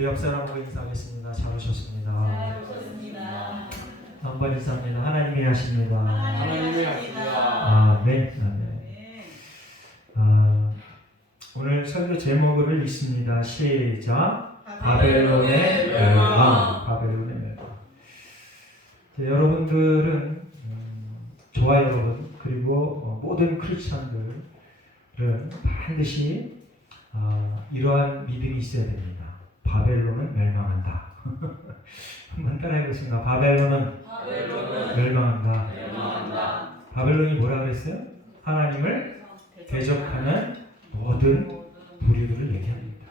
옆 사람하고 인사하겠습니다. 잘 오셨습니다. 잘 오셨습니다. 한번 인사합니다. 하나님이 하십니다. 하나님이 하십니다. 아멘. 아멘. 오늘 설교 제목을 읽습니다. 시작. 바벨론의 멸망. 바벨론의 멸망. 여러분들은 저와 여러분 그리고 모든 크리스천들은 반드시 이러한 믿음이 있어야 됩니다. 바벨론은 멸망한다. 한번 따라해보겠습니다. 바벨론은 멸망한다. 바벨론이 뭐라 그랬어요? 하나님을 대적하는 모든 부류들을 얘기합니다.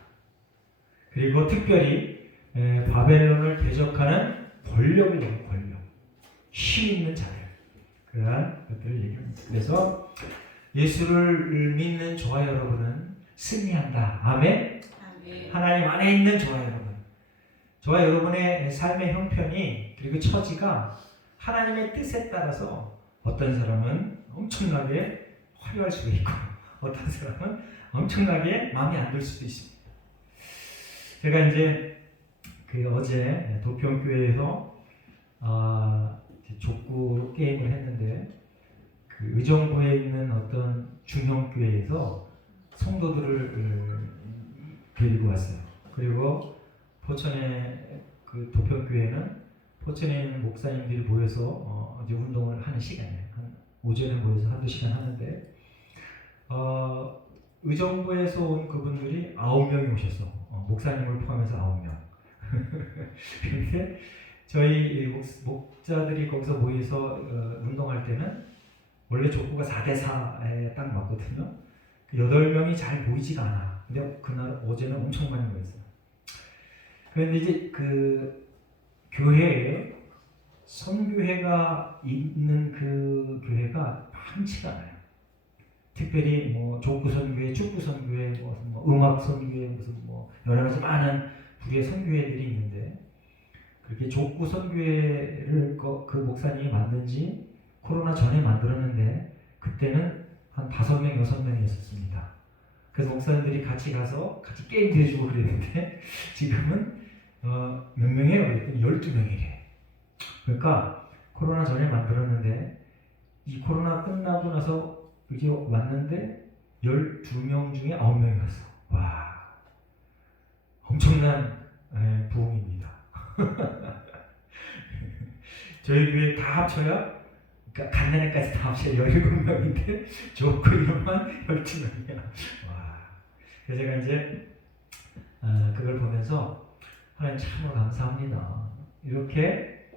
그리고 특별히 바벨론을 대적하는 권력을 얘기해요. 권력. 힘 있는 자들. 그러한 것들을 얘기합니다. 그래서 예수를 믿는 저와 여러분은 승리한다. 아멘. 하나님 안에 있는 저와 여러분. 저와 여러분의 삶의 형편이 그리고 처지가 하나님의 뜻에 따라서 어떤 사람은 엄청나게 화려할 수도 있고 어떤 사람은 엄청나게 마음에 안 들 수도 있습니다. 제가 이제 어제 도평교회에서 족구 게임을 했는데 의정부에 있는 어떤 중형교회에서 성도들을 데리고 왔어요. 그리고 포천의 도평교회는 포천에 있는 목사님들이 모여서 이제 운동을 하는 시간이에요. 오전에 모여서 한두 시간 하는데 의정부에서 온 그분들이 9명이 오셨어. 목사님을 포함해서 9명. 그런데 저희 목자들이 거기서 모여서 운동할 때는 원래 족구가 4대4에 딱 맞거든요. 8명이 잘 보이지가 않아. 근데 그날 어제는 엄청 많이 모였어요. 그런데 이제 교회에 선교회가 있는 그 교회가 많지가 않아요. 특별히 뭐 족구 선교회, 축구 선교회, 뭐 음악 선교회, 무슨 뭐 여러 가지 많은 부류의 선교회들이 있는데 그렇게 족구 선교회를 그 목사님이 만든지 코로나 전에 만들었는데 그때는 한 5명, 6명이 있었습니다. 그래서 목사님들이 같이 가서 같이 게임도 해주고 그랬는데 지금은 몇 명이에요? 그랬더니 12명이래. 그러니까 코로나 전에 만들었는데 이 코로나 끝나고 나서 이렇게 왔는데 12명 중에 9명이 왔어. 와, 엄청난 부흥입니다. 저희 교회 다 합쳐야 그러니까 간단히까지 다 합쳐야 17명인데 좋고 이름만 12명이야. 와. 그래서 제가 이제 그걸 보면서 하나님 참으로 감사합니다. 이렇게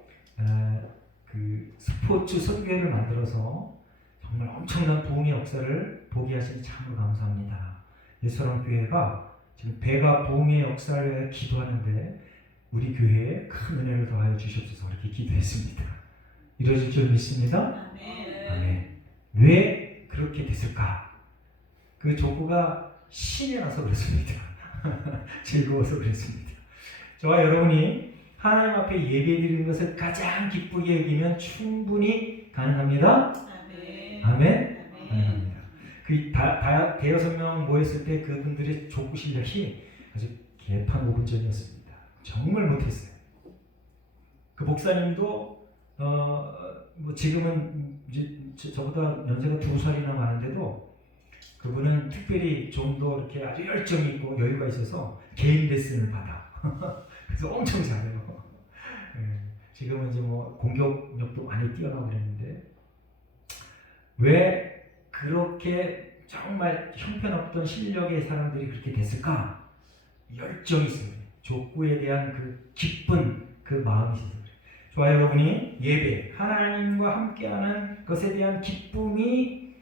스포츠 선교회를 만들어서 정말 엄청난 부흥의 역사를 보게 하시니 참으로 감사합니다. 예수랑 교회가 지금 배가 부흥의 역사를 기도하는데 우리 교회에 큰 은혜를 더하여 주시옵소서 이렇게 기도했습니다. 이루어질 줄 믿습니다. 아멘. 왜 그렇게 됐을까? 그 족구가 신이 나서 그렇습니다. 즐거워서 그렇습니다. 저와 여러분이 하나님 앞에 예배드리는 것을 가장 기쁘게 여기면 충분히 가능합니다. 아멘. 가능합니다. 대여섯 명 모였을 때 그분들의 족구 실력이 아주 개판고분전이었습니다. 정말 못했어요. 그 목사님도 뭐 지금은 이제 저보다 연세가 2살이나 많은데도 그분은 특별히 좀 더 이렇게 아주 열정이 있고 여유가 있어서 개인 레슨을 받아. 그래서 엄청 잘해요. 지금은 이제 뭐 공격력도 많이 뛰어나고 그랬는데 왜 그렇게 정말 형편없던 실력의 사람들이 그렇게 됐을까? 열정이 있어요. 족구에 대한 그 기쁜 그 마음이 있어요. 저와 여러분이 예배, 하나님과 함께하는 것에 대한 기쁨이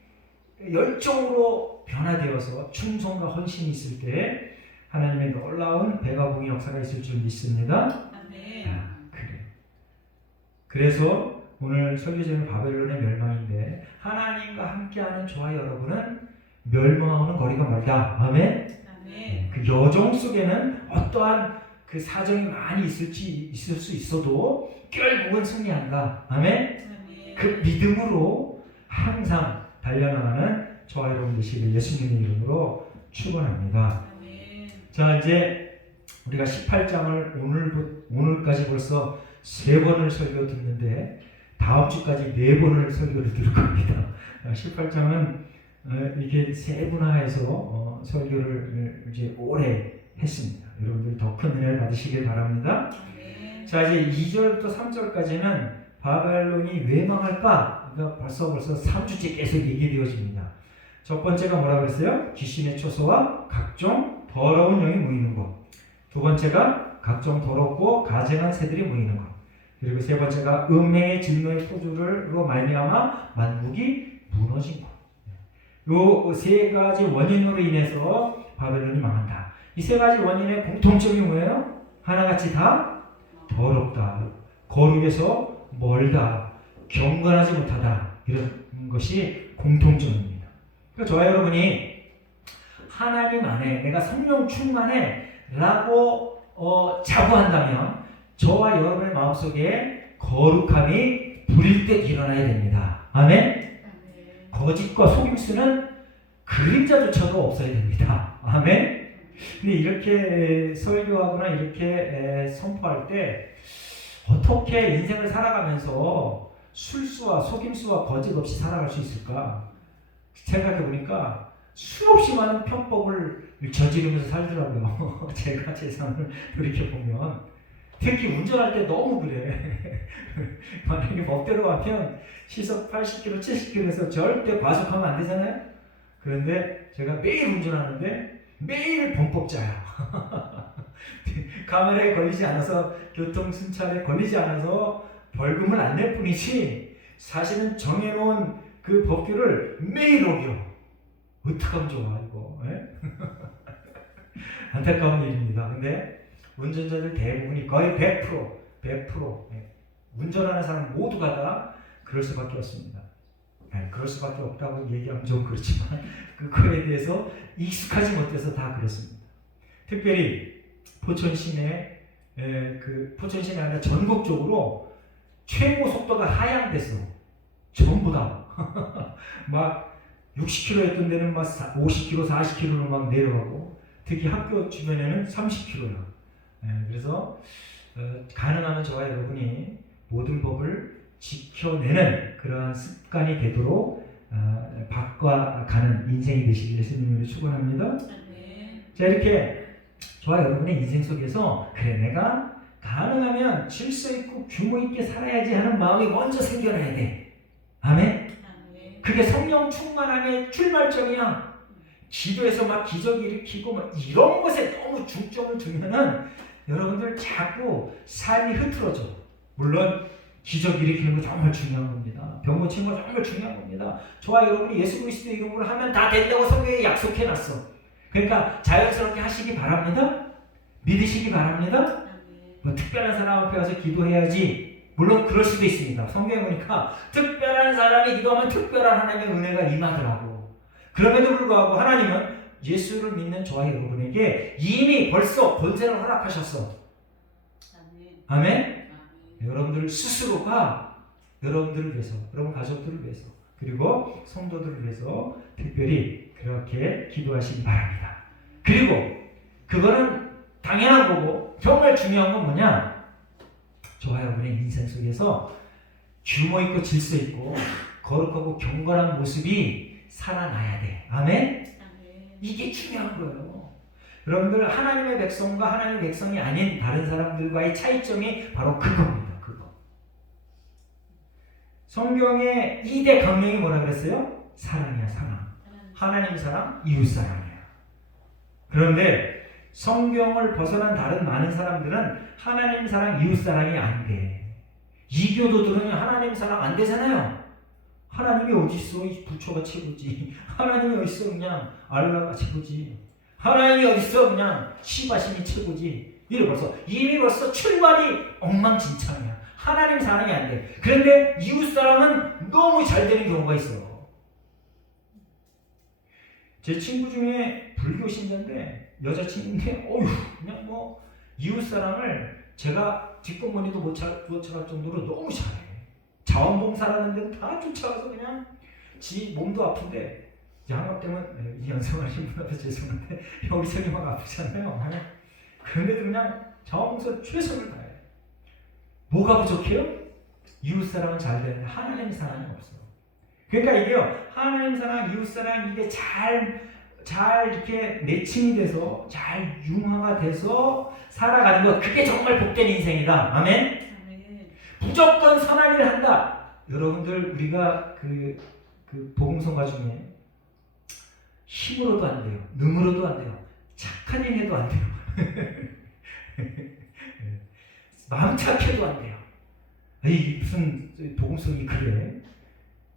열정으로 변화되어서 충성과 헌신이 있을 때 하나님의 놀라운 배가 부흥의 역사가 있을 줄 믿습니다. 그래. 그래서 오늘 설교 제목은 바벨론의 멸망인데 하나님과 함께하는 저와 여러분은 멸망하는 거리가 멀다. 아멘. 그 여정 속에는 어떠한 그 사정이 많이 있을 수 있어도 결국은 승리한다. 아멘. 그 믿음으로 항상 달려나가는 저와 여러분 되시길 예수님의 이름으로 축원합니다. 자, 이제 우리가 18장을 오늘까지 벌써 3번을 설교 듣는데 다음 주까지 4번을 설교를 들을 겁니다. 18장은 이렇게 세분화해서 설교를 이제 오래 했습니다. 여러분들 더 큰 은혜를 받으시길 바랍니다. 자, 이제 2절부터 3절까지는 바벨론이 왜 망할까? 그러니까 벌써 3주째 계속 얘기되어집니다. 첫 번째가 뭐라 그랬어요? 귀신의 초소와 각종 더러운 영이 모이는 것. 두 번째가 각종 더럽고 가증한 새들이 모이는 것. 그리고 세 번째가 음행의 진노의 포주로 말미암아 만국이 무너진 것. 요 세 가지 원인으로 인해서 바벨론이 망한다. 이 세 가지 원인의 공통점이 뭐예요? 하나같이 다 더럽다, 거룩에서 멀다, 경건하지 못하다, 이런 것이 공통점입니다. 그러니까 저와 여러분이 하나님 안에 내가 성령 충만해 라고 자부한다면 저와 여러분의 마음속에 거룩함이 불일 때 일어나야 됩니다. 아멘? 거짓과 속임수는 그림자조차도 없어야 됩니다. 아멘? 근데 이렇게 설교하거나 이렇게 선포할 때 어떻게 인생을 살아가면서 술수와 속임수와 거짓 없이 살아갈 수 있을까? 생각해 보니까 수없이 많은 편법을 저지르면서 살더라고요. 제가 제 삶을 돌이켜보면 특히 운전할 때 너무 그래. 만약에 법대로 가면 시속 80km, 70km에서 절대 과속하면 안 되잖아요. 그런데 제가 매일 운전하는데 매일 범법자야. 카메라에 걸리지 않아서 교통순찰에 걸리지 않아서 벌금을 안 낼 뿐이지 사실은 정해놓은 그 법규를 매일 어겨. 어떡하면 좋아 이거. 안타까운 일입니다. 근데 운전자들 대부분이 거의 100% 운전하는 사람 모두가 다 그럴 수밖에 없습니다. 그럴 수밖에 없다고 얘기하면 좀 그렇지만 그거에 대해서 익숙하지 못해서 다 그렇습니다. 특별히 포천 시내 포천시내 아니라 전국적으로 최고 속도가 하향돼서 전부 다 막 60km였던 데는 막 50km, 40km로 막 내려가고 특히 학교 주변에는 30km야. 그래서 가능하면 저와 여러분이 모든 법을 지켜내는 그러한 습관이 되도록 바꿔가는 인생이 되시길 예수님으로 축원합니다. 자, 이렇게 저와 여러분의 인생 속에서 그래 내가 가능하면 질서 있고 규모 있게 살아야지 하는 마음이 먼저 생겨나야 돼. 아멘. 그게 성령 충만함의 출발점이야. 기도에서 막 기적 일으키고 막 이런 것에 너무 중점을 두면은 여러분들 자꾸 삶이 흐트러져. 물론 기적 일으키는 거 정말 중요한 겁니다. 병 고치는 거 정말 중요한 겁니다. 저와 여러분이 예수 그리스도 이름으로 하면 다 된다고 성경에 약속해놨어. 그러니까 자연스럽게 하시기 바랍니다. 믿으시기 바랍니다. 뭐 특별한 사람 앞에 가서 기도해야지. 물론 그럴 수도 있습니다. 성경에 보니까 특별한 사람이 기도하면 특별한 하나님의 은혜가 임하더라고. 그럼에도 불구하고 하나님은 예수를 믿는 저와 여러분에게 이미 벌써 권세를 허락하셨어. 아멘? 여러분들 스스로가 여러분들을 위해서, 여러분 가족들을 위해서, 그리고 성도들을 위해서 특별히 그렇게 기도하시기 바랍니다. 그리고 그거는 당연한 거고 정말 중요한 건 뭐냐? 저와 여러분의 인생 속에서 규모 있고 질서 있고 거룩하고 경건한 모습이 살아나야 돼. 아멘? 이게 중요한 거예요. 여러분들 하나님의 백성과 하나님의 백성이 아닌 다른 사람들과의 차이점이 바로 그겁니다. 그거. 성경의 2대 강령이 뭐라 그랬어요? 사랑이야, 사랑. 하나님 사랑, 이웃 사랑이야. 그런데 성경을 벗어난 다른 많은 사람들은 하나님 사랑, 이웃 사랑이 안 돼. 이교도들은 하나님 사랑 안 되잖아요. 하나님이 어디 있어? 이 부처가 최고지. 하나님이 어디 있어? 그냥 알라가 최고지. 하나님이 어디 있어? 그냥 시바신이 최고지. 이미 벌써 출발이 엉망진창이야. 하나님 사랑이 안 돼. 그런데 이웃 사랑은 너무 잘 되는 경우가 있어. 제 친구 중에 불교 신자인데 여자친구인데 그냥 뭐 이웃 사랑을 제가 뒷공무니도 못 쫓아갈 정도로 너무 잘해. 자원봉사라는 데는 다 쫓아가서 그냥 지 몸도 아픈데 양압 때문에 이 연습하시는 분 앞에 죄송한데 여기저기 막 아프잖아요. 그런데도 그냥 정서 최선을 다해. 뭐가 부족해요? 이웃사랑은 잘 되는데 하나님 사랑이 없어. 그러니까 이게요, 하나님 사랑, 이웃사랑 이게 잘 이렇게 매칭이 돼서 잘 융화가 돼서 살아가는 것, 그게 정말 복된 인생이다. 아멘? 무조건 선한 일을 한다. 여러분들, 우리가 그 복음성가 중에 힘으로도 안 돼요. 능으로도 안 돼요. 착한 힘에도 안 돼요. 마음 착해도 안 돼요. 이 무슨 복음성이 그래?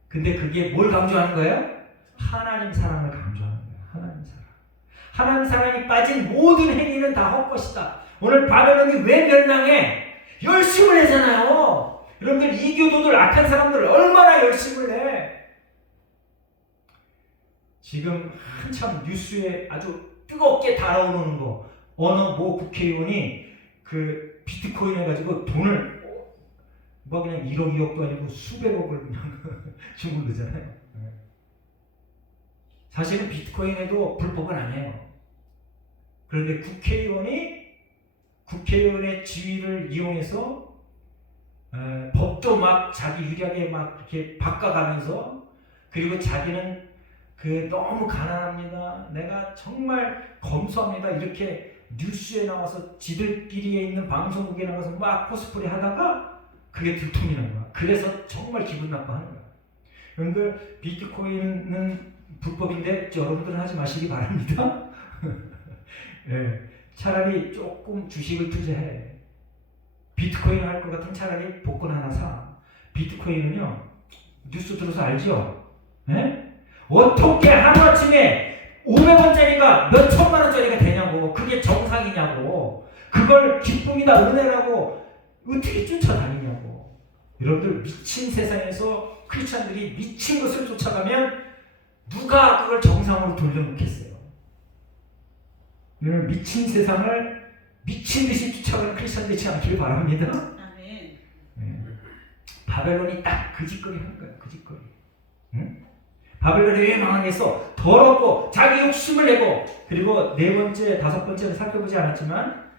근데 그게 뭘 강조하는 거예요? 하나님 사랑을 강조하는 거예요. 하나님 사랑. 하나님 사랑이 빠진 모든 행위는 다 헛것이다. 오늘 바벨론이 왜 멸망해? 열심을 하잖아요. 여러분들, 이교도들, 악한 사람들 얼마나 열심을 해? 지금 한참 뉴스에 아주 뜨겁게 달아오르는 거, 어느 모 국회의원이 그 비트코인 해가지고 돈을 뭐 그냥 1억 2억도 아니고 수백억을 그냥 주고 그러잖아요. 사실은 비트코인에도 불법은 아니에요. 그런데 국회의원의 지위를 이용해서 법도 막 자기 유리하게 막 이렇게 바꿔가면서, 그리고 자기는 너무 가난합니다, 내가 정말 검소합니다, 이렇게 뉴스에 나와서 지들끼리에 있는 방송국에 나가서 막 코스프레 하다가 그게 들통이 난 거야. 그래서 정말 기분 나빠하는 거야. 여러분들, 비트코인은 불법인데 여러분들은 하지 마시기 바랍니다. 네, 차라리 조금 주식을 투자해. 비트코인 할 것 같으면 차라리 복권 하나 사. 비트코인은요, 뉴스 들어서 알죠? 네? 어떻게 하루아침에 500원짜리가 몇 천만 원짜리가 되냐고. 그게 정상이냐고. 그걸 기쁨이다, 은혜라고 어떻게 쫓아다니냐고. 여러분들, 미친 세상에서 크리스찬들이 미친 것을 쫓아가면 누가 그걸 정상으로 돌려놓겠어요? 여러분, 미친 세상을 미친 듯이 쫓아가는 크리스찬 되지 않기를 바랍니다. 아멘. 네. 바벨론이 딱 그 짓거리 하는 거예요. 그 짓거리. 응? 바벨론이 왜 망하겠어? 더럽고 자기 욕심을 내고, 그리고 네 번째, 다섯 번째는 살펴보지 않았지만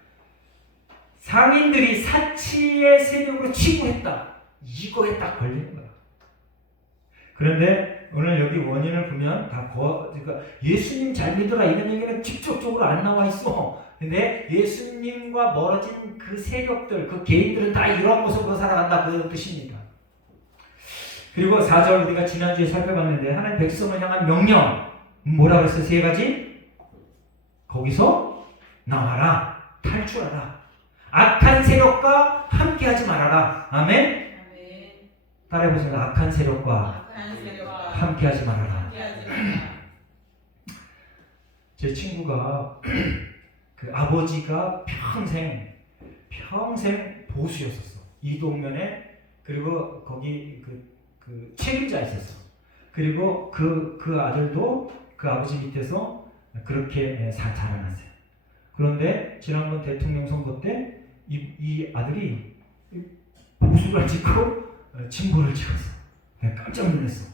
상인들이 사치의 세력으로 침공했다. 이거에 딱 걸리는 거야. 그런데 오늘 여기 원인을 보면 그러니까 예수님 잘 믿어라 이런 얘기는 직접적으로 안 나와 있어. 근데 예수님과 멀어진 그 세력들, 그 개인들은 다 이런 모습으로 살아간다, 그런 뜻입니다. 그리고 4절 우리가 지난주에 살펴봤는데, 하나님 백성을 향한 명령 뭐라 그랬어요? 세 가지. 거기서 나와라, 탈출하라, 악한 세력과 함께하지 말아라. 아멘. 아멘. 따라해보세요. 악한 세력과 함께하지 말아라. 제 친구가 그 아버지가 평생 보수였었어. 이동면에. 그리고 거기 그 책임자 있었어. 그리고 그 아들도 그 아버지 밑에서 그렇게 자라났어요. 그런데 지난번 대통령 선거 때 이 아들이 보수를 찍고 진보를 찍었어. 내가 깜짝 놀랐어.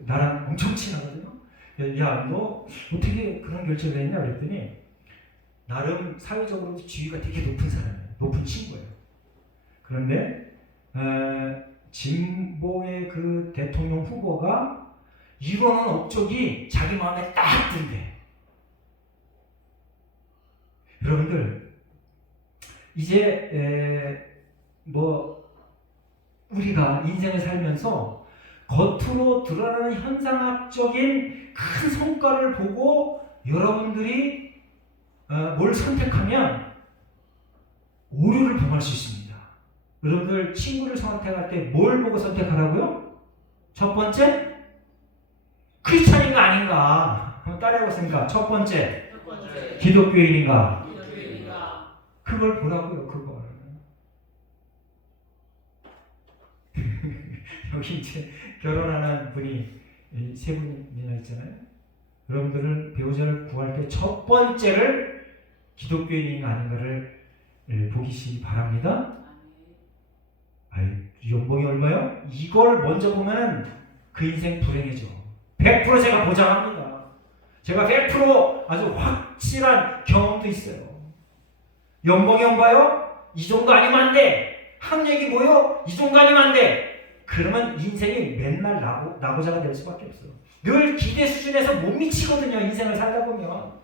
나랑 엄청 친하거든요. 야, 너 어떻게 그런 결정을 했냐 그랬더니, 나름 사회적으로 지위가 되게 높은 사람이에요. 높은 친구예요. 그런데 진보의 그 대통령 후보가 이루어놓은 업적이 자기 마음에 딱 든대. 여러분들, 이제 우리가 인생을 살면서 겉으로 드러나는 현상학적인 큰 성과를 보고 여러분들이 뭘 선택하면 오류를 범할 수 있습니다. 여러분들, 친구를 선택할 때 뭘 보고 선택하라고요? 첫 번째, 크리스찬인가 아닌가 따라해보겠습니다. 첫 번째, 기독교인인가? 그걸 보라고요. 그걸. 여기 이제 결혼하는 분이 세 분이나 있잖아요. 여러분들은 배우자를 구할 때 첫 번째를 기독교인인가 아닌가를 보시기 바랍니다. 연봉이 얼마요? 이걸 먼저 보면 그 인생 불행해져. 100% 제가 보장합니다. 제가 100% 아주 확실한 경험도 있어요. 연봉이 엄봐요? 이 정도 아니면 안 돼. 학력이 뭐요? 이 정도 아니면 안 돼. 그러면 인생이 맨날 나고자가 될 수밖에 없어. 늘 기대 수준에서 못 미치거든요. 인생을 살다 보면.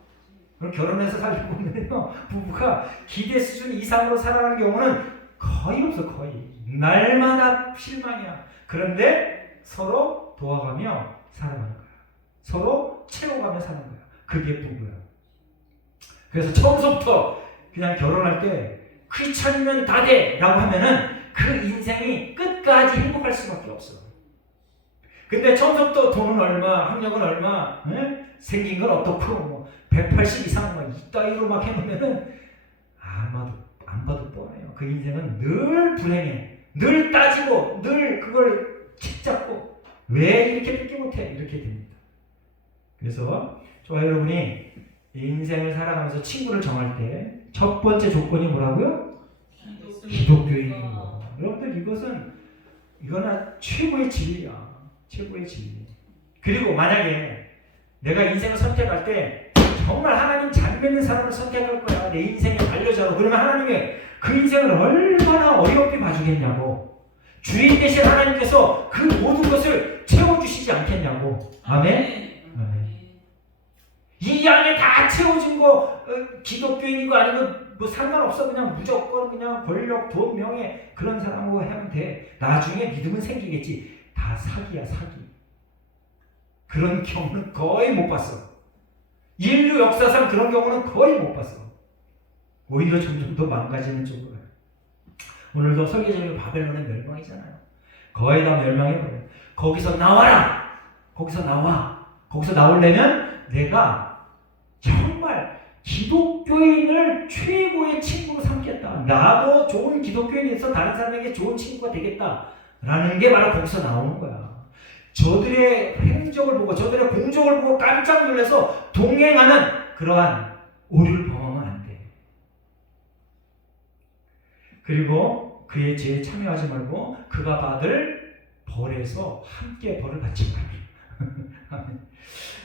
그럼 결혼해서 살다 보면요, 부부가 기대 수준 이상으로 살아가는 경우는 거의 없어. 거의 날마다 실망이야. 그런데 서로 도와가며 살아가는 거야. 서로 채워가며 사는 거야. 그게 부부야. 그래서 처음부터 그냥 결혼할 때 크리스찬이면 다 돼 라고 하면은 그 인생이 끝까지 행복할 수밖에 없어. 근데 처음부터 돈은 얼마, 학력은 얼마, 생긴 건 어떻고, 뭐 180 이상 막 이따위로 막 해놓으면은 안 봐도 뻔해요. 그 인생은 늘 불행해. 늘 따지고, 늘 그걸 킥잡고, 왜 이렇게밖에 못해? 이렇게 됩니다. 그래서 저와 여러분이 인생을 살아가면서 친구를 정할 때 첫 번째 조건이 뭐라고요? 기독교인인 거. 여러분들 이거는 최고의 진리야. 최고의 진리. 그리고 만약에 내가 인생을 선택할 때 정말 하나님 잘 믿는 사람을 선택할 거야. 내 인생의 반려자로. 그러면 하나님이 그 인생을 얼마나 어렵게 봐주겠냐고. 주인 대신 하나님께서 그 모든 것을 채워주시지 않겠냐고. 아멘? 이 안에 다 채워진 거 기독교인이고 아니면 뭐 상관없어. 그냥 무조건 그냥 권력, 돈, 명예 그런 사람으로 하면 돼. 나중에 믿음은 생기겠지. 다 사기야, 사기. 그런 경우는 거의 못 봤어. 인류 역사상 그런 경우는 거의 못 봤어. 오히려 점점 더 망가지는 쪽으로. 오늘도 설계적으로 바벨론의 멸망이잖아요. 거의 다 멸망해버려요. 거기서 나와라! 거기서 나와! 거기서 나오려면 내가 정말 기독교인을 최고의 친구로 삼겠다. 나도 좋은 기독교인이 있어 다른 사람에게 좋은 친구가 되겠다. 라는 게 바로 거기서 나오는 거야. 저들의 행적을 보고 저들의 공적을 보고 깜짝 놀라서 동행하는 그러한 오류를 범하면 안 돼. 그리고 그의 죄에 참여하지 말고 그가 받을 벌에서 함께 벌을 받지 말라.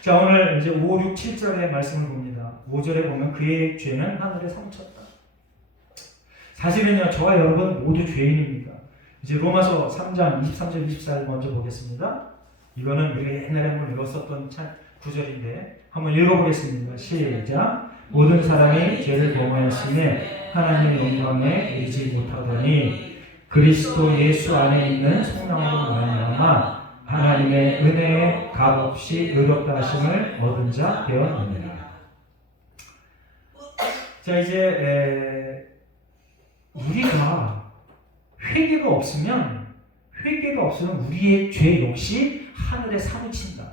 자, 오늘 이제 5, 6, 7절의 말씀을 봅니다. 5절에 보면 그의 죄는 하늘에 사무쳤다. 사실은요, 저와 여러분 모두 죄인입니다. 이제 로마서 3장 23절 24절 먼저 보겠습니다. 이거는 우리가 옛날에 한번 읽었었던 구절인데 한번 읽어보겠습니다. 시작. 모든 사람이 죄를 범하였음에 하나님의 영광에 이르지 못하더니 그리스도 예수 안에 있는 성령으로 말미암아 하나님의 은혜에 값없이 의롭다 하심을 얻은 자 되었느니라. 자, 이제 우리가 회개가 없으면 우리의 죄 역시 하늘에 사무친다.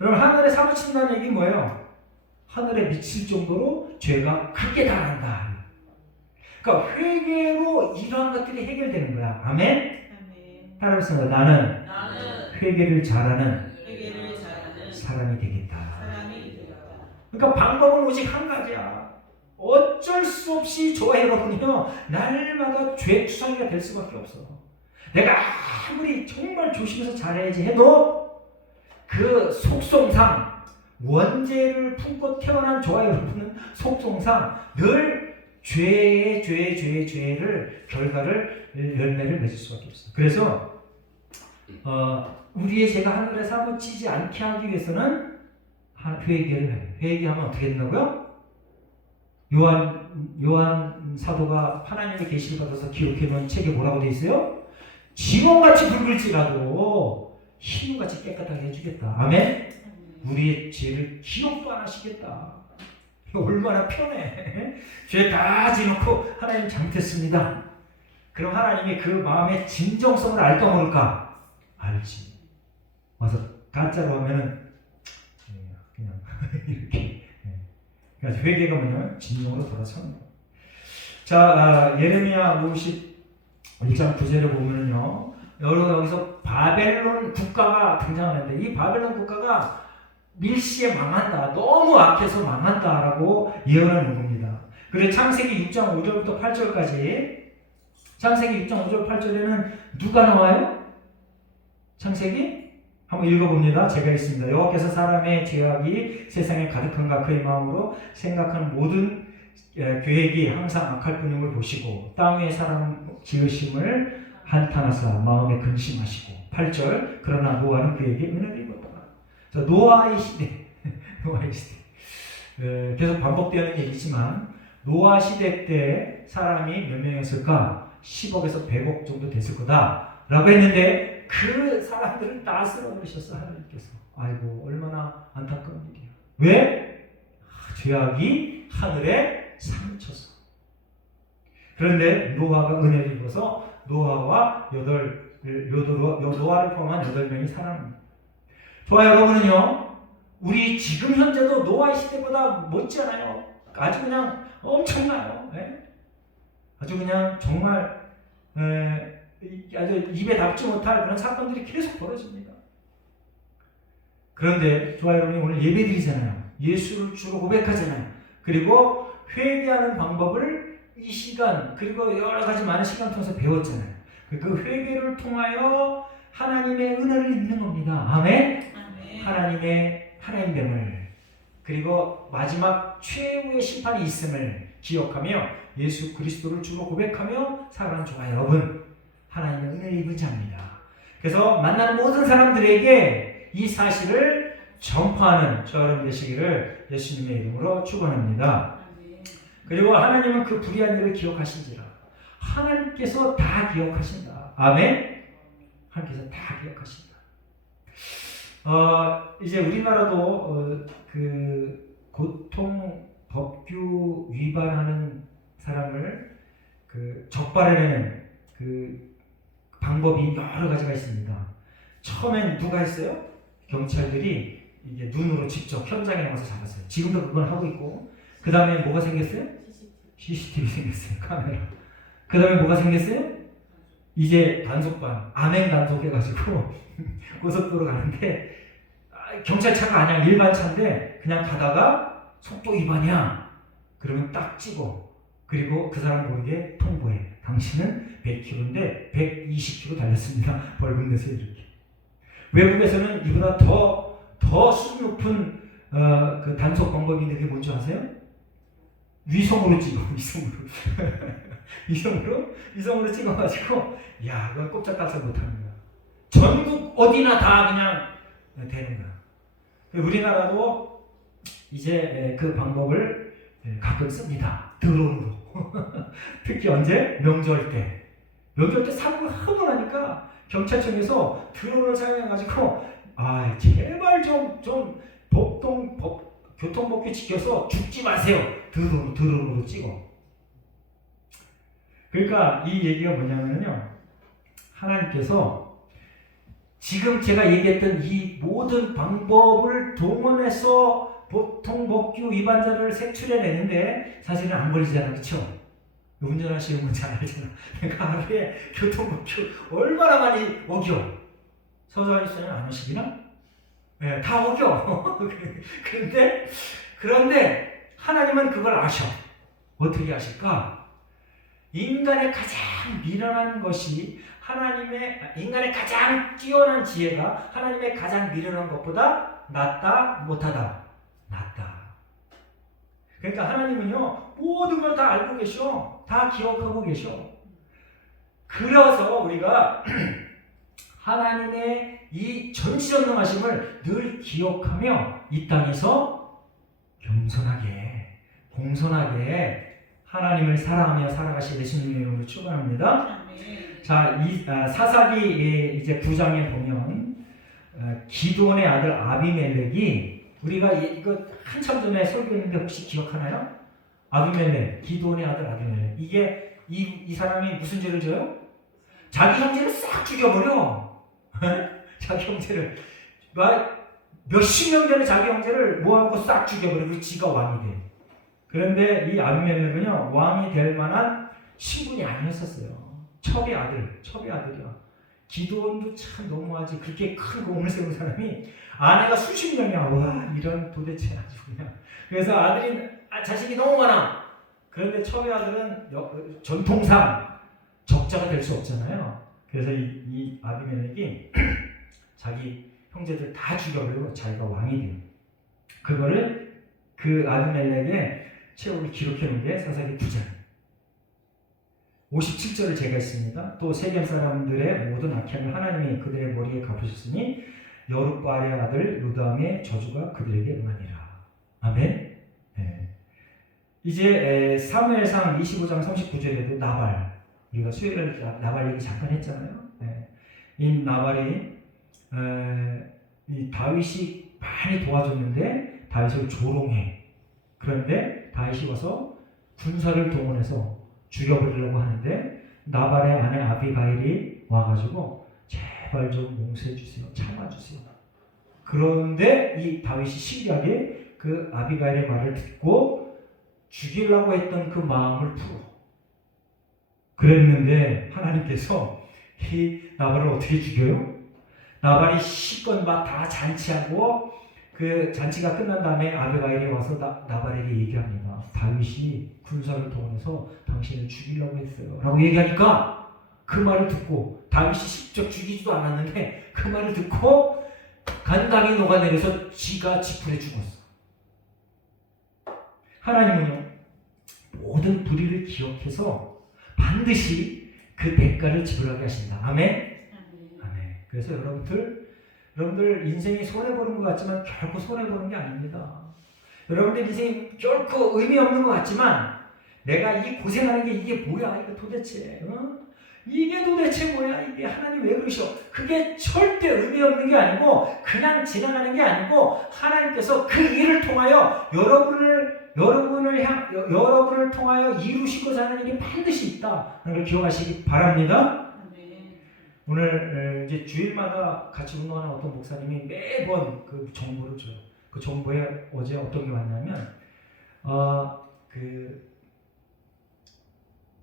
여러분, 하늘에 사무친다는 얘기 뭐예요? 하늘에 미칠 정도로 죄가 크게 달한다. 그러니까 회개로 이러한 것들이 해결되는 거야. 아멘? 따라서 나는 회개를 잘하는 사람이 되겠다. 그러니까 방법은 오직 한 가지야. 어쩔 수 없이 저와 여러분이요, 날마다 죄투성이가 될 수밖에 없어. 내가 아무리 정말 조심해서 잘해야지 해도 그 속성상 원죄를 품고 태어난 저와 여러분은 속성상 늘 죄를 결과를 열매를 맺을 수밖에 없어. 그래서 우리의 죄가 하늘에 사무치지 않게 하기 위해서는 회개를 해요. 회개하면 어떻게 된다고요? 요한 사도가 하나님의 계시를 받아서 기록해 놓은 책에 뭐라고 되어 있어요? 지mon같이 붉을지라도 흰같이 깨끗하게 해주겠다. 아멘? 우리의 죄를 기억도 안 하시겠다. 얼마나 편해. 죄 다 지놓고 하나님 잘못했습니다. 그럼 하나님이 그 마음의 진정성을 알까 모를까? 알지. 와서 가짜로 하면은 그냥 이렇게. 그러니까 회개가 뭐냐면 진정으로 돌아서는 거예요. 자, 예레미야 51장 9절을 보면요, 여기서 바벨론 국가가 등장하는데 이 바벨론 국가가 밀시에 망한다, 너무 악해서 망한다라고 예언하는 겁니다. 그리고 창세기 6장 5절부터 8절까지, 창세기 6장 5절 8절에는 누가 나와요? 창세기? 한번 읽어봅니다. 제가 읽습니다. 여호와께서 사람의 죄악이 세상에 가득한가 그의 마음으로 생각하는 모든 계획이 항상 악할 뿐임을 보시고 땅 위에 사람 지으심을 한탄하사 마음에 근심하시고 8절 그러나 노아는 그에게 은혜를 입었더라. 노아의 시대 노아의 시대 계속 반복되는 얘기지만 노아 시대 때 사람이 몇 명이었을까? 10억에서 100억 정도 됐을 거다 라고 했는데 그 사람들을 다 쓸어버리셨어 하나님께서. 아이고 얼마나 안타까운 일이야. 왜? 죄악이 하늘에 상을 쳤어. 그런데 노아가 은혜를 입어서 노아와 노아를 포함한 8명이 살아납니다. 좋아요. 여러분은요 우리 지금 현재도 노아의 시대보다 못지않아요. 아주 그냥 엄청나요. 네? 아주 그냥 정말 아주 입에 담지 못할 그런 사건들이 계속 벌어집니다. 그런데 좋아요. 여러분이 오늘 예배드리잖아요. 예수를 주로 고백하잖아요. 그리고 회개하는 방법을 이 시간 그리고 여러 가지 많은 시간 통해서 배웠잖아요. 그 회개를 통하여 하나님의 은혜를 입는 겁니다. 아멘. 하나님의 하나님됨을 그리고 마지막 최후의 심판이 있음을 기억하며 예수 그리스도를 주로 고백하며 살아가는 저와 여러분 하나님의 은혜를 입은 자입니다. 그래서 만나는 모든 사람들에게 이 사실을 전파하는 저와 여러분 되시기를 예수님의 이름으로 축원합니다. 그리고 하나님은 그 불의한 일을 기억하신지라. 하나님께서 다 기억하신다. 아멘. 하나님께서 다 기억하신다. 이제 우리나라도 그 고통 법규 위반하는 사람을 그 적발해내는 그 방법이 여러 가지가 있습니다. 처음엔 누가 했어요? 경찰들이 이제 눈으로 직접 현장에 나가서 잡았어요. 지금도 그건 하고 있고, 그 다음에 뭐가 생겼어요? CCTV 생겼어요. 카메라. 그 다음에 뭐가 생겼어요? 이제 단속반, 암행 단속해가지고 고속도로 가는데 경찰차가 아니야. 일반 차인데 그냥 가다가 속도 위반이야. 그러면 딱 찍어. 그리고 그 사람 모르게 통보해. 당신은 100km인데 120km 달렸습니다. 벌금 내세요. 이렇게. 외국에서는 이보다 더 수준 높은 그 단속 방법이 있는데 그게 뭔지 아세요? 위성으로 찍어. 위성으로 찍어가지고 야 그건 꼼짝달싹 못하는 거야. 전국 어디나 다 그냥 되는 거야. 우리나라도 이제 그 방법을 가끔 씁니다. 드론으로. 특히 언제? 명절 때. 명절 때 사고가 하도 나니까 경찰청에서 드론을 사용해가지고 제발 좀 교통법규 지켜서 죽지 마세요. 드론으로 찍어. 그러니까 이 얘기가 뭐냐면요. 하나님께서 지금 제가 얘기했던 이 모든 방법을 동원해서 보통법규 위반자를 색출해내는데 사실은 안 걸리잖아. 그렇죠? 운전하시는 분 잘 알잖아. 그러니까 하루에 교통법규 얼마나 많이 어겨. 서서히서는 안 오시기나? 네, 다 어겨. 그런데 하나님은 그걸 아셔. 어떻게 아실까? 인간의 가장 미련한 것이 인간의 가장 뛰어난 지혜가 하나님의 가장 미련한 것보다 낫다, 못하다? 낫다. 그러니까 하나님은요, 모든 걸 다 알고 계셔. 다 기억하고 계셔. 그래서 우리가 하나님의 이 전지전능하심을 늘 기억하며 이 땅에서 겸손하게, 공손하게 하나님을 사랑하며 살아가실 예수님의 이름으로 축원합니다. 자, 사사기 이제 9장에 보면 기드온의 아들 아비멜렉이 우리가 이거 한참 전에 설교했는데 혹시 기억하나요? 아비멜렉, 기드온의 아들 아비멜렉. 이게 이 사람이 무슨 죄를 져요? 자기 형제를 싹 죽여버려. 자기 형제를 몇십 명 되는 자기 형제를 모아놓고 싹 죽여버리고 지가 왕이 돼. 그런데 이 아비멜렉은요 왕이 될 만한 신분이 아니었었어요. 첩의 아들이야. 기드온도 참 너무하지. 그렇게 큰 공을 세운 사람이 아내가 수십 명이야. 와 이런 도대체 아주 그냥. 그래서 자식이 너무 많아. 그런데 첩의 아들은 전통상 적자가 될 수 없잖아요. 그래서 이 아비멜렉이 자기 형제들 다 죽여버리고 자기가 왕이 돼요. 그거를 그 아비멜렉의 최후를 기록해 놓은 게 사사기 9장. 57절을 제가 했습니다. 또 세겜 사람들의 모든 악행을 하나님이 그들의 머리에 갚으셨으니 여룻바알의 아들 요담의 저주가 그들에게 응하니라. 아멘. 네. 이제 사무엘상 25장 39절에도 나발, 우리가 수요일에 나발 얘기 잠깐 했잖아요. 네. 이 나발이 이 다윗이 많이 도와줬는데 다윗을 조롱해. 그런데 다윗이 와서 군사를 동원해서 죽여버리려고 하는데 나발의 아내 아비가일이 와가지고 제발 좀 용서해 주세요, 참아주세요. 그런데 이 다윗이 신기하게 그 아비가일의 말을 듣고 죽이려고 했던 그 마음을 풀어. 그랬는데 하나님께서 이 나발을 어떻게 죽여요? 나발이 시건 다 잔치하고 그 잔치가 끝난 다음에 아비가일이 와서 나발에게 얘기합니다. 다윗이 군사를 동원해서 당신을 죽이려고 했어요 라고 얘기하니까 그 말을 듣고 다윗이 직접 죽이지도 않았는데 그 말을 듣고 간담이 녹아내려서 지가 지풀에 죽었어. 하나님은요 모든 불의를 기억해서 반드시 그 대가를 지불하게 하신다. 아멘. 아멘. 그래서 여러분들 인생이 손해보는 것 같지만 결코 손해보는 게 아닙니다. 여러분들 인생이 결코 의미 없는 것 같지만 내가 이 고생하는 게 이게 뭐야? 이거 도대체 이게 도대체 뭐야? 이게 하나님 왜 그러셔? 그게 절대 의미 없는 게 아니고 그냥 지나가는 게 아니고 하나님께서 그 일을 통하여 여러분을 통하여 이루시고자 하는 일이 반드시 있다. 걸 기억하시기 바랍니다. 오늘 이제 주일마다 같이 운동하는 어떤 목사님이 매번 그 정보를 줘요. 그 정보에 어제 어떤 게 왔냐면 그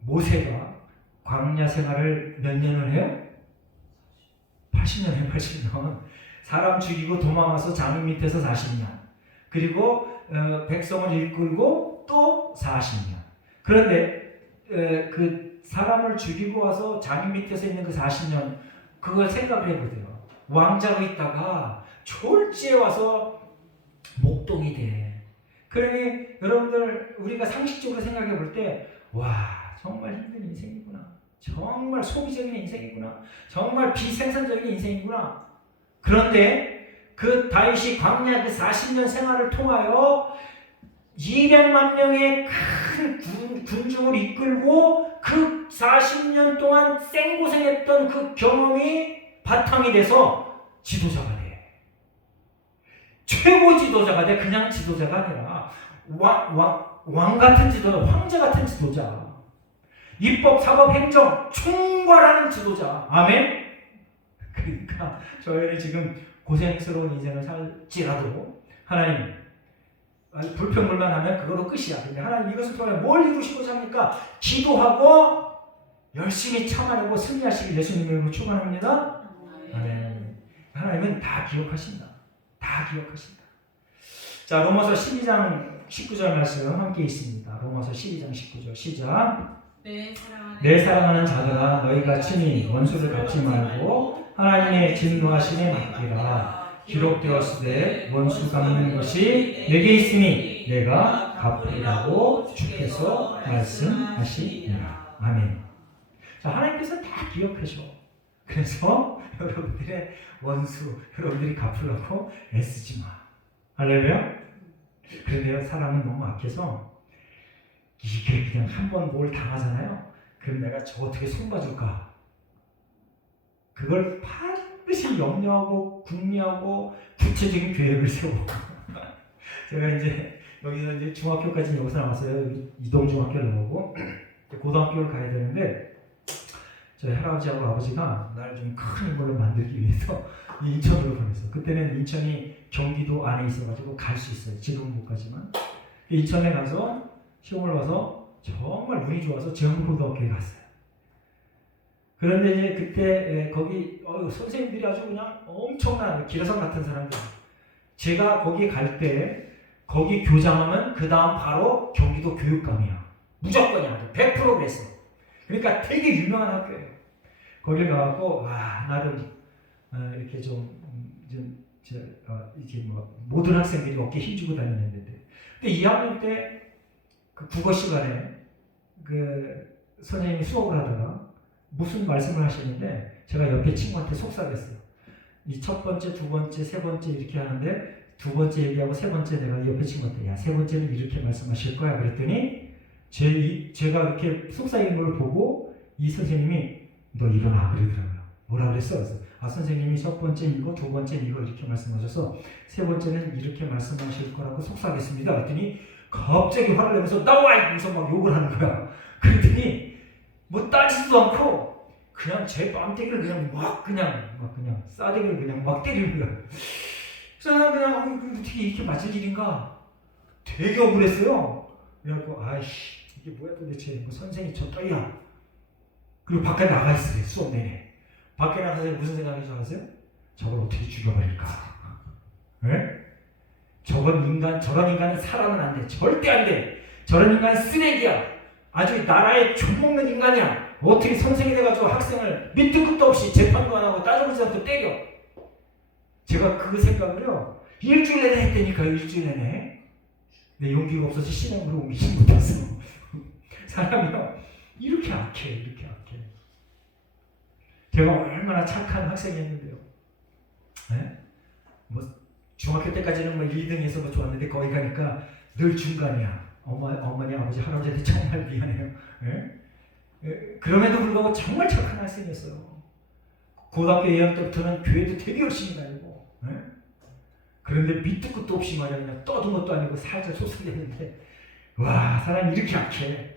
모세가 광야 생활을 몇 년을 해요? 80년 해요. 80년. 사람 죽이고 도망와서 장인 밑에서 40년. 그리고 백성을 이끌고 또 40년. 그런데 그 사람을 죽이고 와서 장인 밑에서 있는 그 40년 그걸 생각을 해보세요. 왕자로 있다가 졸지에 와서 목동이 돼. 그러니 여러분들 우리가 상식적으로 생각해 볼 때 와 정말 힘든 인생이구나. 정말 소비적인 인생이구나. 정말 비생산적인 인생이구나. 그런데 그 다윗이 광야 그 40년 생활을 통하여 200만 명의 큰 군중을 이끌고 그 40년 동안 생고생했던 그 경험이 바탕이 돼서 지도자가 돼. 최고 지도자가 돼. 그냥 지도자가 아니라 왕 같은 지도자, 황제 같은 지도자. 입법, 사법, 행정 총괄하는 지도자. 아멘? 그러니까 저희는 지금 고생스러운 인생을 살지라도 하나님 불평불만하면 그걸로 끝이야. 근데 하나님 이것을 통해 뭘 이루시고자 합니까? 기도하고 열심히 참아내고 승리하시길 예수님 이름으로 축원합니다. 아멘. 하나님은 다 기억하신다. 다 기억하신다. 자, 로마서 12장 19절 말씀 함께 있습니다. 로마서 12장 19절 시작. 내 사랑하는 자들아 너희가 친히 원수를 갚지 말고 하나님의 진노하심에 맡기라. 기록되었으되 원수 갚는 것이 내게 있으니 내가 갚으리라고 주께서 말씀하시니라. 아멘. 자, 하나님께서 다 기억하셔. 그래서 여러분들의 원수 여러분들이 갚으려고 애쓰지 마. 할렐루야. 그런데요 사람은 너무 악해서 이게 그냥 한번 뭘 당하잖아요. 그럼 내가 저 어떻게 손봐줄까? 그걸 반드시 염려하고 궁리하고 구체적인 계획을 세우고 제가 이제 여기서 이제 중학교까지 여기서 나왔어요. 이동중학교를 나오고 고등학교를 가야 되는데 저희 할아버지하고 아버지가 나를 좀 큰 인물로 만들기 위해서 인천으로 보냈어. 그때는 인천이 경기도 안에 있어가지고 갈 수 있어요. 지금은 못 가지만 인천에 가서 시험을 봐서 정말 운이 좋아서 정고등학교에 갔어요. 그런데 이제 그때 거기 선생님들이 아주 그냥 엄청난 기라성 같은 사람들. 제가 거기 갈 때 거기 교장하면 그 다음 바로 경기도 교육감이야. 무조건이야. 100% 그랬어. 그러니까 되게 유명한 학교예요. 거길 가고 나름 이렇게 이렇게 모든 학생들이 어깨 힘주고 다니는데 근데 2학년 때 그 국어 시간에 그 선생님이 수업을 하다가 무슨 말씀을 하시는데 제가 옆에 친구한테 속삭였어요. 이 첫 번째, 두 번째, 세 번째 이렇게 하는데 두 번째 얘기하고 세 번째 내가 옆에 친구한테 야, 세 번째는 이렇게 말씀하실 거야 그랬더니 제가 이렇게 속삭이는 걸 보고 이 선생님이 너 일어나 그러더라고요. 뭐라 그랬어? 그래서 아 선생님이 첫 번째 이거, 두 번째 이거 이렇게 말씀하셔서 세 번째는 이렇게 말씀하실 거라고 속삭였습니다. 그랬더니 갑자기 화를 내면서 나와! 이러면서 막 욕을 하는 거야. 그랬더니 뭐 따지지도 않고 그냥 제 뺨때기를 그냥 막 그냥 싸대기를 그냥 막 때리는 거야. 그래서 난 그냥 어떻게 이렇게 맞을 일인가 되게 억울했어요. 그래갖고 아이씨 이게 뭐야 도대체 뭐 선생이 저 떠야. 그리고 밖에 나가 있어요. 수업 내내. 밖에 나가서 무슨 생각하시죠 아세요? 저걸 어떻게 죽여버릴까? 네? 저런 인간은 살아는 안 돼. 절대 안 돼. 저런 인간은 쓰레기야. 아주 나라에 좀먹는 인간이야. 어떻게 선생이 돼가지고 학생을 밑도 끝도 없이 재판도 안 하고 따져보지 않고 때려. 제가 그 생각을요. 일주일 내내 했다니까 일주일 내내. 내 용기가 없어서 신앙으로 옮기지 못했어. 사람이요. 이렇게 악해. 제가 얼마나 착한 학생이었는데요. 네? 뭐 중학교 때까지는 뭐 1등에서 뭐 좋았는데 거기 가니까 늘 중간이야. 어머니, 아버지, 할아버지한테 정말 미안해요. 네? 그럼에도 불구하고 정말 착한 학생이었어요. 고등학교 2학년 때부터는 교회도 되게 열심히 다니고. 네? 그런데 밑도 끝도 없이 말이야 그냥 떠든 것도 아니고 살짝 소설했는데 와 사람이 이렇게 약해.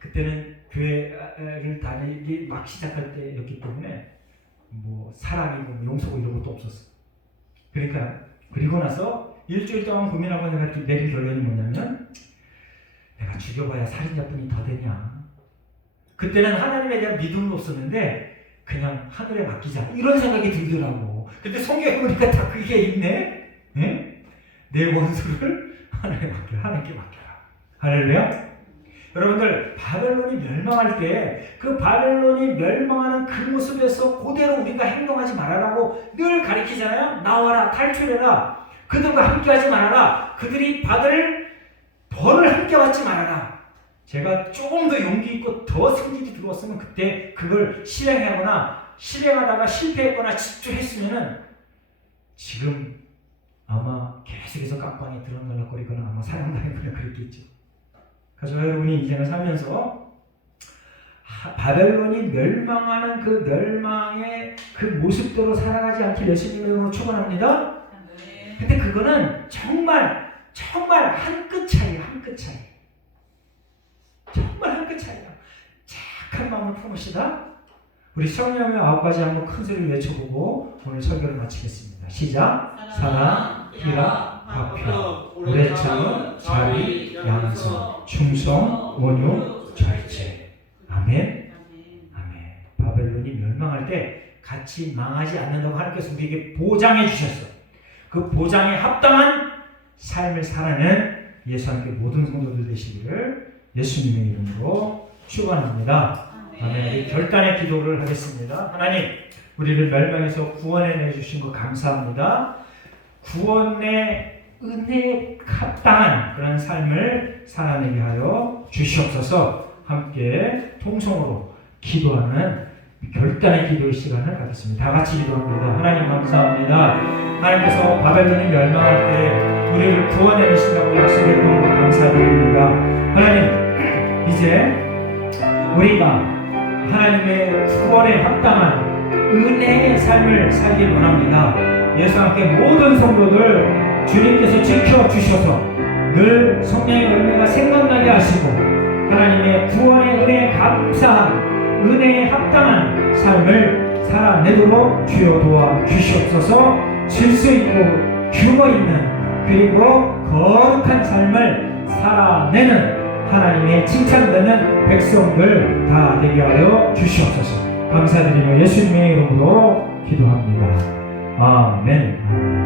그때는 교회를 다니기 막 시작할 때였기 때문에 뭐 사랑이고 뭐 용서고 이런 것도 없었어. 그러니까 그리고 나서 일주일 동안 고민하고 내가 내린 결론이 뭐냐면 내가 죽여봐야 살인자뿐이 더 되냐. 그때는 하나님에 대한 믿음은 없었는데 그냥 하늘에 맡기자 이런 생각이 들더라고. 근데 성경에 보니까 다 그게 있네. 네? 내 원수를 하나님께 맡겨라. 할렐루야. 여러분들 바벨론이 멸망할 때 그 바벨론이 멸망하는 그 모습에서 그대로 우리가 행동하지 말아라고 늘 가르치잖아요. 나와라 탈출해라. 그들과 함께하지 말아라. 그들이 받을 벌을 함께 받지 말아라. 제가 조금 더 용기 있고 더 성질이 들어왔으면 그때 그걸 실행하다가 실패했거나 집중했으면은 지금 아마 계속해서 깜빵에 들어날락거리거나 아마 사형당하거나 그랬겠죠. 그래서 여러분이 인생을 살면서 바벨론이 멸망하는 그 멸망의 그 모습대로 살아가지 않길 예수님으로 축원합니다. 근데 그거는 정말 한 끗 차이야. 정말 한 끗 차이야. 착한 마음을 품으시다. 우리 성령의 9가지 한번 큰 소리를 외쳐보고 오늘 설교를 마치겠습니다. 시작. 사랑, 희락, 화평, 오래 참음, 자비, 양선, 충성, 온유, 절제. 아멘. 바벨론이 멸망할 때 같이 망하지 않는다고 하나님께서 우리에게 보장해 주셨어. 그 보장에 합당한 삶을 살아낸 예수 함께 모든 성도들 되시기를 예수님의 이름으로 축원합니다. 아멘. 우리 결단의 기도를 하겠습니다. 하나님, 우리를 멸망에서 구원해 주신 것 감사합니다. 구원의 은혜에 합당한 그런 삶을 살아내게 하여 주시옵소서. 함께 통성으로 기도하는 결단의 기도의 시간을 갖겠습니다. 다 같이 기도합니다. 하나님 감사합니다. 하나님께서 바벨론이 멸망할 때 우리를 구원해 주신다고 약속했던 것 감사드립니다. 하나님, 이제 우리가 하나님의 구원에 합당한 은혜의 삶을 살길 원합니다. 예수 함께 모든 성도들 주님께서 지켜주셔서 늘 성령의 열매가 생각나게 하시고 하나님의 구원의 은혜에 감사한 은혜에 합당한 삶을 살아내도록 주여 도와주시옵소서. 질서 있고 규모 있는 그리고 거룩한 삶을 살아내는 하나님의 칭찬받는 백성들 다 되게 하여 주시옵소서. 감사드리며 예수님의 이름으로 기도합니다. 아멘.